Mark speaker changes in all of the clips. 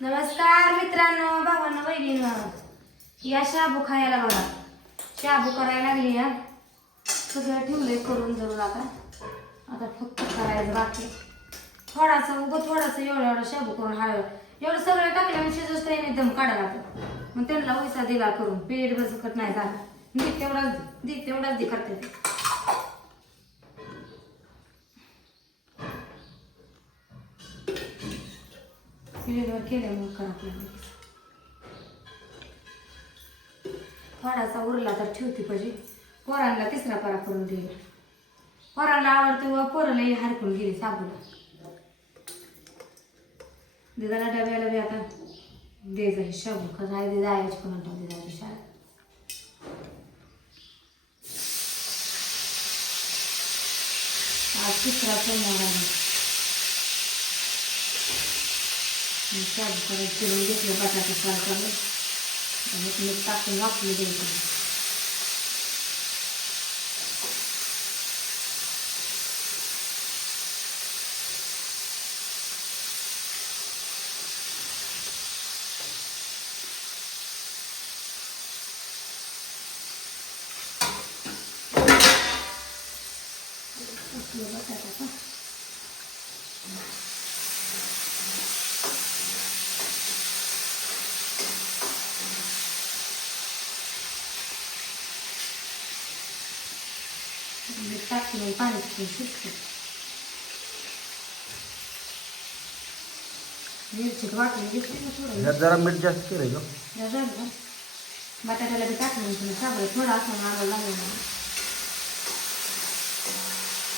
Speaker 1: नमस्कार मित्रांनो भावांनो बहिणीनं या शाबू खायला बघा. शाबू करायला लागली या सगळं ठेवलंय करून जरूर आता. आता फक्त करायचं बाकी. थोडासा उगं थोडासा एवढं एवढं शाबू करून हळव एवढं सगळं टाकलं म्हणजे शिजूच काही दम काढायला लागतो. मग त्यांना पैसा दिला करून. पेट बसकट नाही झाला. मी तेवढाच दे दे तेवढाच दे करते. ते. पिरियडवर केल्यामुळे खराब लागली थोडासा उरला तर ठेवते पाहिजे. पोरांना तिसरा परा करून देईल पोरांना आवडते व पोरालाही हरकून गेली साबूला. दिदाला डब्याला बी आता दे जाईल शाबू. का नाही दे जायची पण म्हणतो दिदाची शाळा आज तिसरा सोमवार आहे. शाबू करायचं चिरून घेतलं बटाटा फ्राय करून आणि मीठ टाकून वापरून द्यायचं आपलं पाणी टाकून शिजतं मिरची वाटून घेतली ना थोडं
Speaker 2: जरा मीठ जास्त केलंय का
Speaker 1: या झालं का? बटाट्याला बी टाकलं साबरं थोडं असं आलं लागलं ना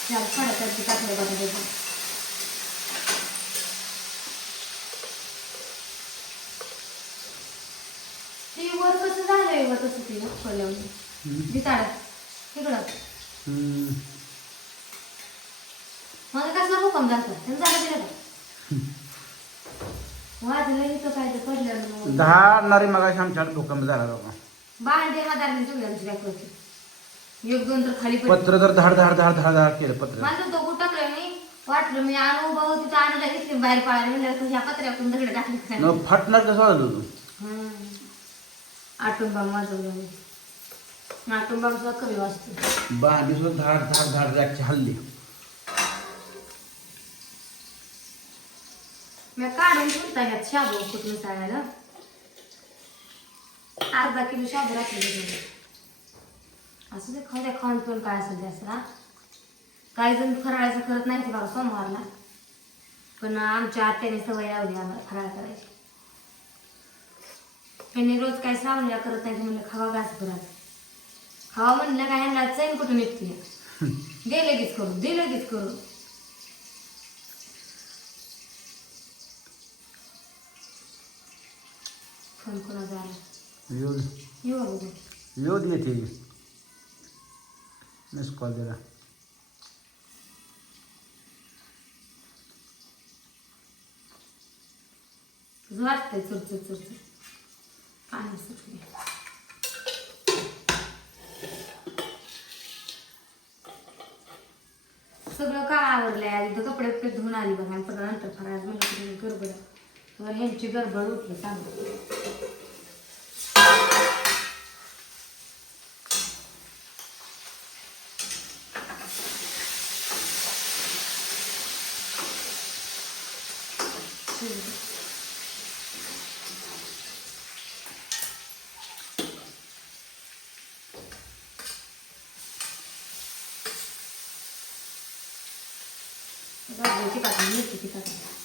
Speaker 1: चार थोड्या त्यात टाकलं बटाट्याचं ती वर कसं झालंय वर तसं ती खोल्यावर बिताड इकडं झाला इथं काय पडलं मग.
Speaker 2: दहा आणणारी मग आमच्याकडे भूकंप झाला बाबा.
Speaker 1: एक दोन तर खाली पडले.
Speaker 2: पत्र तर धाड धाड धाड धाड धाड केलं पत्र.
Speaker 1: तो टाकलं मी वाटलं मी अनुभव तिथं आणायला घेतली बाहेर पळायला म्हणलं तुझ्या पत्र्यातून दगड टाकली काय
Speaker 2: न फाटणार कसं तू?
Speaker 1: हम्म. आटून बाम वाजवलं मी. आटून बाम सुद्धा कमी वाजतो.
Speaker 2: बांधी सुद्धा धाड धाड धाड हल्ली.
Speaker 1: मी काढून ठेवता ह्यात शाबू कुठून मिसळायला अर्धा किलो शाबू राखले असं ते खाऊ द्या खाऊन पिऊन काय असेल ते असं हा. काही जण फराळाचं करत नाही ते बघा सोमवारला पण आमच्या आत्याने सवय लावली आम्हाला फराळ करायची त्यांनी रोज काय श्रावणीला करत नाही म्हणलं खावा घास भरात खावा म्हणलं काय यांना चैन कुठून निघते दे लगेच करू दे लगेच करू फोन कोणाचा आला
Speaker 2: येऊ
Speaker 1: येऊ बघू
Speaker 2: दे येते मिस कॉल दिला.
Speaker 1: तुझं वाटतंय चुरचुर चुरचुर पाणी सुटले सगळं का आवडलंय? आधी तर कपडे बिपडे धुवून आली बघा. आणि नंतर फराळ म्हणलं की गडबड. आहे. तर ह्यांची गडबड उठली चांगली गाजराची काढून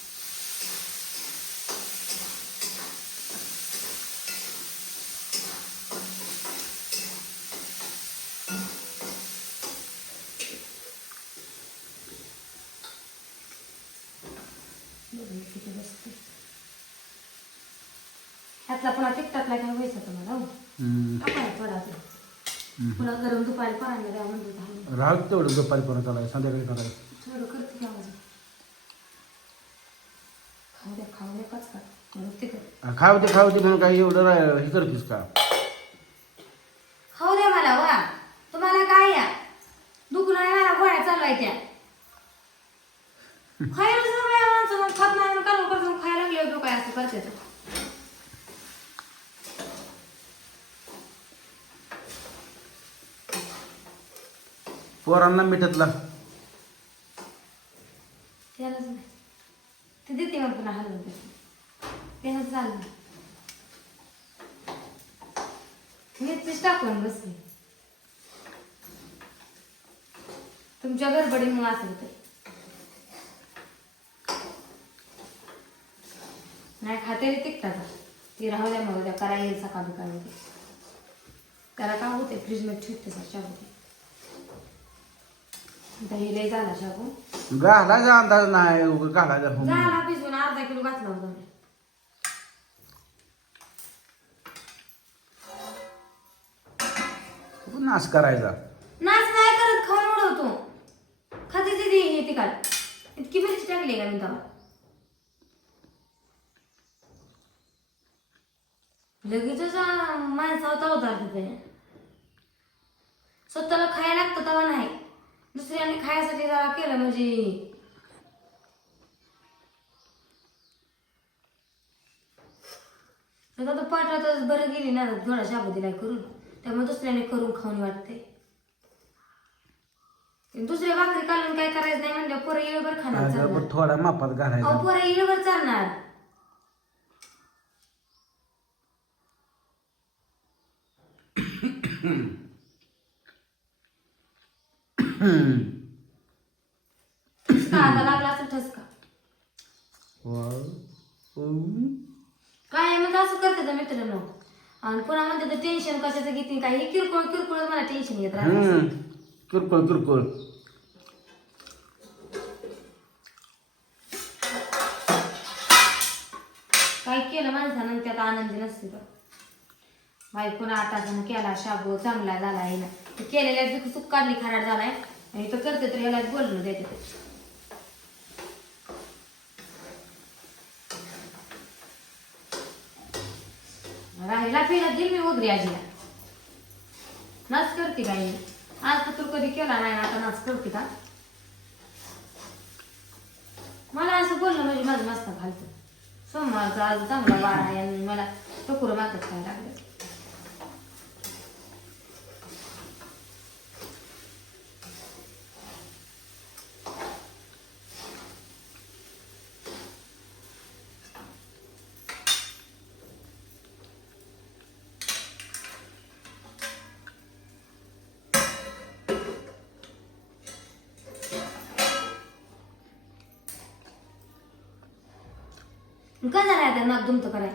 Speaker 1: ह्यातला पुन्हा टिकटाकला काय व्हायचं तुम्हाला हो?
Speaker 2: हम्म.
Speaker 1: टाकायला थोडा ते. पुन्हा गरम दुपारी परांना द्या म्हणतो दहा.
Speaker 2: राहू तेवढं दुपारी परत आलाय संध्याकाळी करायचं
Speaker 1: थोडं करते का खाऊ द्या खाऊ द्या पाच का मग ते कर
Speaker 2: दे खाऊ दे म्हणून काही एवढं रा- हे करतीस का
Speaker 1: खाऊ द्या मला वा तुम्हाला काय या दुखणं आहे मला गोळ्या चालू आहे त्या खायला सवय आहे माणसं मग खात नाही म्हणून काढून काढून खायला लागले काय असं करते तर.
Speaker 2: पोरांना मिठतला.
Speaker 1: त्यालाच नाही. ते देते मग पुन्हा हलवून देते. त्यालाच चाललं मिरचीच टाकून बसली. तुमच्या गडबडीमुळे असेल ते नाही खाते रे तिकटाचा ती राहू द्या मग उद्या करा येईल सकाळ दुकान त्याला काय होते फ्रीजमध्ये ठेवते सर होते आता हे लय झाला शाबू.
Speaker 2: घालायचा अंदाज नाही उगा घालायचा हो.
Speaker 1: झाला अर्धा किलो घातला होता मी.
Speaker 2: नाश करायचा.
Speaker 1: नाच नाही करत खाऊन उडवतो. खाते ते हे तिखट. इतकी मिरची टाकली का मी तेव्हा? लगेचच आ, माणसावर तवतात तिथे स्वतःला खायला लागतं तेव्हा नाही. दुसऱ्याने खायसाठी जरा केलं म्हणजे. आता पाठातच बरं गेली ना थोडा शाबू दिलाय करून. त्यामुळे दुसऱ्याने करून खाऊन वाटते दुसऱ्या भाकरी काढून काय करायचं नाही म्हणलं पोरं येळभर खाणार
Speaker 2: थोडा मापात घालायचा.
Speaker 1: पोरं येळभर चालणार. ठसका आता लागला असं ठसका. काय म्हणजे असं करते तर मित्रांनो. आणि पुन्हा म्हणते तर टेन्शन कशाचं घेते काही हे किरकोळ किरकोळ मला टेन्शन येत राहतं.
Speaker 2: किरकोळ किरकोळ.
Speaker 1: काय केलं माणसानं त्यात आनंदी नसते तर बायकोनं आता केला शाबू चांगला झाला आहे ना. केलेल्या दुःख चूक काढली खराड झालाय. आणि तो करते तर याला बोललो द्यायचं राहायला राहिला पिला दिल मी वगैरे आजीला. नाच करते काही आज तर तू कधी केला नाही आता नाच करते का? मला असं बोललं म्हणजे माझं मस्त घालतं सोमवारचा आज चांगला वार आहे आणि मला टोकुरं मागत काय लागलं का झालं आता नाक दुमतं कराय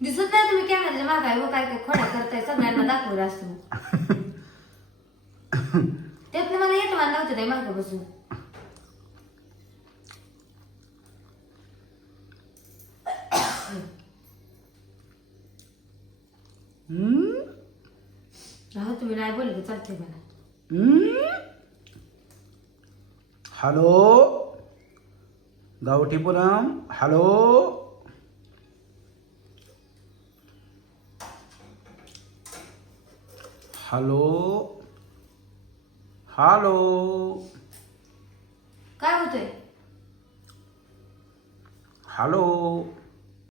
Speaker 1: दिसत नाही तुम्ही कॅमेऱ्याच्या मागाय व काय काय खोड्या करताय सगळ्यांना दाखवलं असतं त्यातनं मला येत मान लावते ताई मागं बसून
Speaker 2: हम्म.
Speaker 1: राहू तुम्ही नाही बोलले तर चालते मला.
Speaker 2: हॅलो? गावठी पुनम हॅलो? हॅलो? हॅलो?
Speaker 1: काय होतंय?
Speaker 2: हॅलो?